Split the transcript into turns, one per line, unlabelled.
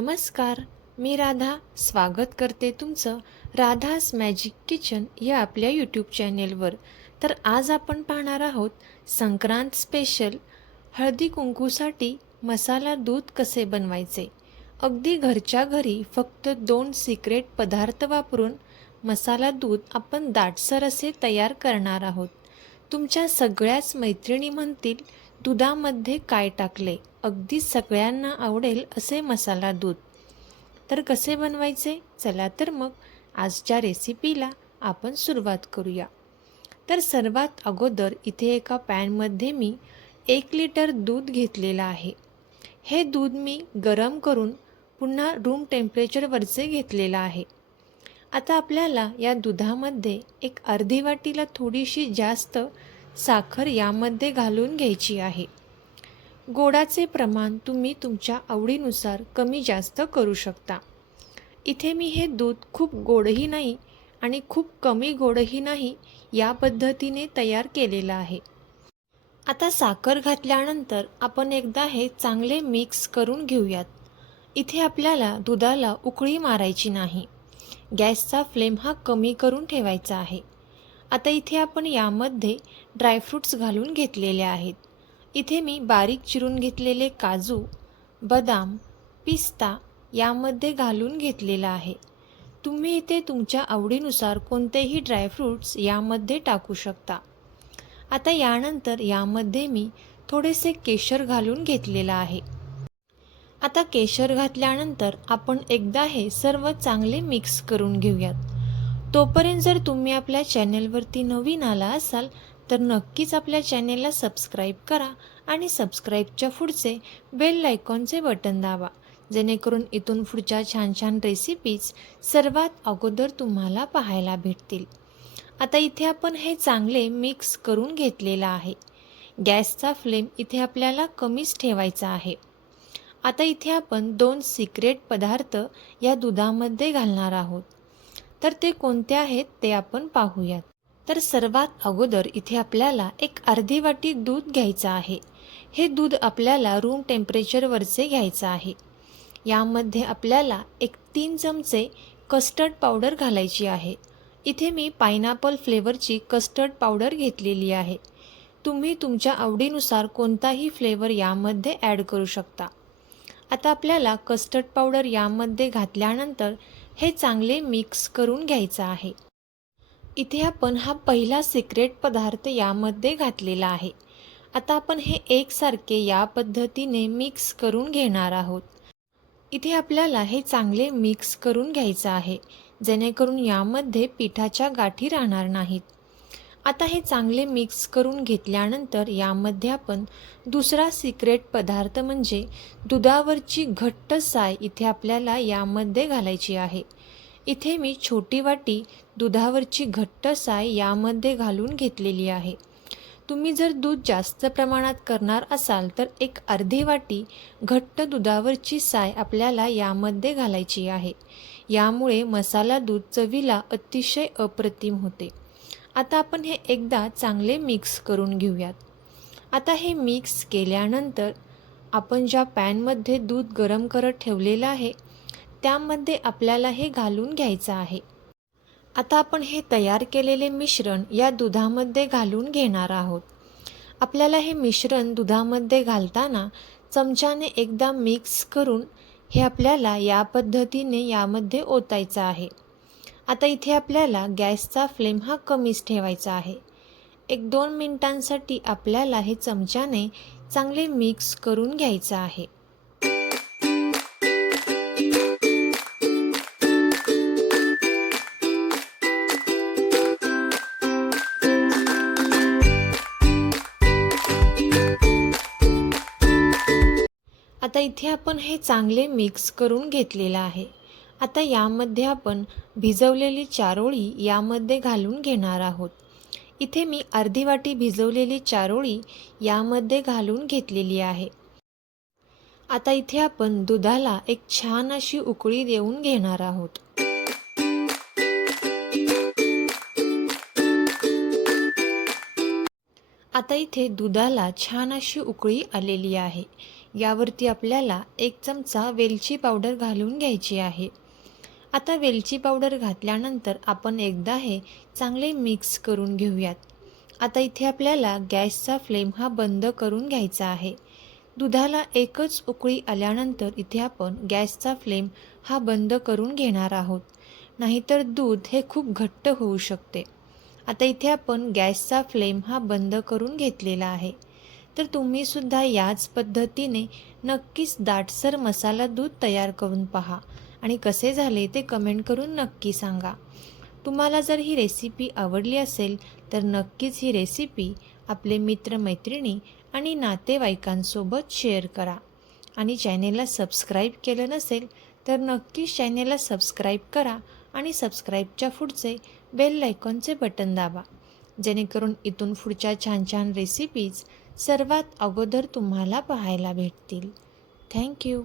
नमस्कार. मी राधा. स्वागत करते तुमचं राधास मॅजिक किचन या आपल्या यूट्यूब चॅनेलवर तर आज आपण पाहणार आहोत संक्रांत स्पेशल हळदी कुंकूसाठी मसाला दूध कसे बनवायचे? अगदी घरच्या घरी फक्त दोन सिक्रेट पदार्थ वापरून मसाला दूध आपण दाटसर असे तयार करणार आहोत. तुमच्या सगळ्याच मैत्रिणी म्हणतील दुधामध्ये काय टाकले? अगदी सगळ्यांना आवडेल असे मसाला दूध. तर कसे बनवायचे? चला तर मग आजच्या रेसिपीला आपण सुरुवात करूया. तर सर्वात अगोदर इथे एका पॅनमध्ये मी एक लिटर दूध घेतलेलं आहे. हे दूध मी गरम करून पुन्हा रूम टेम्परेचरवरचे घेतलेलं आहे. आता आपल्याला या दुधामध्ये एक अर्धी वाटीला थोडीशी जास्त साखर यामध्ये घालून घ्यायची आहे. गोडाचे प्रमाण तुम्ही तुमच्या आवडीनुसार कमी जास्त करू शकता. इथे मी हे दूध खूप गोडही नाही आणि खूप कमी गोडही नाही या पद्धतीने तयार केलेलं आहे. आता साखर घातल्यानंतर आपण एकदा हे चांगले मिक्स करून घेऊयात. इथे आपल्याला दुधाला उकळी मारायची नाही. गॅसचा फ्लेम हा कमी करून ठेवायचा आहे. आता इथे आपण यामध्ये ड्रायफ्रूट्स घालून घेतलेले आहेत. इथे मी बारीक चिरून घेतलेले काजू बदाम पिस्ता यामध्ये घालून घेतलेला आहे. तुम्ही इथे तुमच्या आवडीनुसार कोणतेही ड्रायफ्रूट्स यामध्ये टाकू शकता. आता यानंतर यामध्ये मी थोडेसे केशर घालून घेतलेलं आहे. आता केशर घातल्यानंतर आपण एकदा हे सर्व चांगले मिक्स करून घेऊयात. तोपर्यंत जर तुम्ही आपल्या चॅनेलवरती नवीन आला असाल तर नक्कीच आपल्या चॅनेलला सबस्क्राईब करा आणि सबस्क्राईबच्या पुढचे बेल लायकॉनचे बटन दाबा जेणेकरून इथून पुढच्या छान छान रेसिपीज सर्वात अगोदर तुम्हाला पाहायला भेटतील. आता इथे आपण हे चांगले मिक्स करून घेतलेलं आहे. गॅसचा फ्लेम इथे आपल्याला कमीच ठेवायचा आहे. आता इथे आपण दोन सिक्रेट पदार्थ या दुधामध्ये घालणार आहोत. तर ते कोणते आहेत ते आपण पाहूयात. तर सर्वात अगोदर इथे आपल्याला एक अर्धी वाटी दूध घ्यायचं आहे. हे दूध आपल्याला रूम टेम्परेचरवरचे घ्यायचं आहे. यामध्ये आपल्याला एक तीन चमचे कस्टर्ड पावडर घालायची आहे. इथे मी पायनॅपल फ्लेवरची कस्टर्ड पावडर घेतलेली आहे. तुम्ही तुमच्या आवडीनुसार कोणताही फ्लेवर यामध्ये ॲड करू शकता. आता आपल्याला कस्टर्ड पावडर यामध्ये घातल्यानंतर हे चांगले मिक्स करून घ्यायचं आहे. इथे आपण हा पहिला सिक्रेट पदार्थ यामध्ये घातलेला आहे. आता आपण हे एकसारखे या पद्धतीने मिक्स करून घेणार आहोत. इथे आपल्याला हे चांगले मिक्स करून घ्यायचं आहे जेणेकरून यामध्ये पिठाच्या गाठी राहणार नाहीत. आता हे चांगले मिक्स करून घेतल्यानंतर यामध्ये आपण दुसरा सिक्रेट पदार्थ म्हणजे दुधावरची घट्ट साय इथे आपल्याला यामध्ये घालायची आहे. इथे मी छोटी वाटी दुधावरची घट्ट साय यामध्ये घालून घेतलेली आहे. तुम्ही जर दूध जास्त प्रमाणात करणार असाल तर एक अर्धी वाटी घट्ट दुधावरची साय आपल्याला यामध्ये घालायची आहे. यामुळे मसाला दूध चवीला अतिशय अप्रतिम होते. आता आपण हे एकदा चांगले मिक्स करून घेऊयात. आता हे मिक्स केल्यानंतर आपण ज्या पॅनमध्ये दूध गरम करत ठेवलेलं आहे त्यामध्ये आपल्याला हे घालून घ्यायचं आहे. आता आपण हे तयार केलेले मिश्रण या दुधामध्ये घालून घेणार आहोत. आपल्याला हे मिश्रण दुधामध्ये घालताना चमच्याने एकदा मिक्स करून हे आपल्याला या पद्धतीने यामध्ये ओतायचं आहे. आता इथे आपल्याला गॅसचा फ्लेम हा कमीच ठेवायचा आहे. एक दोन मिनिटांसाठी आपल्याला हे चमच्याने चांगले मिक्स करून घ्यायचं आहे. आता इथे आपण हे चांगले मिक्स करून घेतलेलं आहे. आता यामध्ये आपण भिजवलेली चारोळी यामध्ये घालून घेणार आहोत. इथे मी अर्धी वाटी भिजवलेली चारोळी यामध्ये घालून घेतलेली आहे. आता इथे आपण दुधाला एक छान अशी उकळी देऊन घेणार आहोत. आता इथे दुधाला छान अशी उकळी आलेली आहे. यावरती आपल्याला एक चमचा वेलची पावडर घालून घ्यायची आहे. आता वेलची पावडर घातल्यानंतर आपण एकदा हे चांगले मिक्स करून घेऊयात. आता इथे आपल्याला गॅसचा फ्लेम हा बंद करून घ्यायचा आहे. दुधाला एकच उकळी आल्यानंतर इथे आपण गॅसचा फ्लेम हा बंद करून घेणार आहोत. नाहीतर दूध हे खूप घट्ट होऊ शकते. आता इथे आपण गॅसचा फ्लेम हा बंद करून घेतलेला आहे. तर तुम्हीसुद्धा याच पद्धतीने नक्कीच दाटसर मसाला दूध तयार करून पहा. आणि कसे झाले ते कमेंट करून नक्की सांगा. तुम्हाला जर ही रेसिपी आवडली असेल तर नक्कीच ही रेसिपी आपले मित्रमैत्रिणी आणि नातेवाईकांसोबत शेअर करा. आणि चॅनेलला सबस्क्राईब केलं नसेल तर नक्कीच चॅनेलला सबस्क्राईब करा आणि सबस्क्राईबच्या पुढचे बेल लायकॉनचे बटन दाबा. जेणेकरून इथून पुढच्या छान छान रेसिपीज सर्वात अगोदर तुम्हाला पाहायला भेटतील. थँक्यू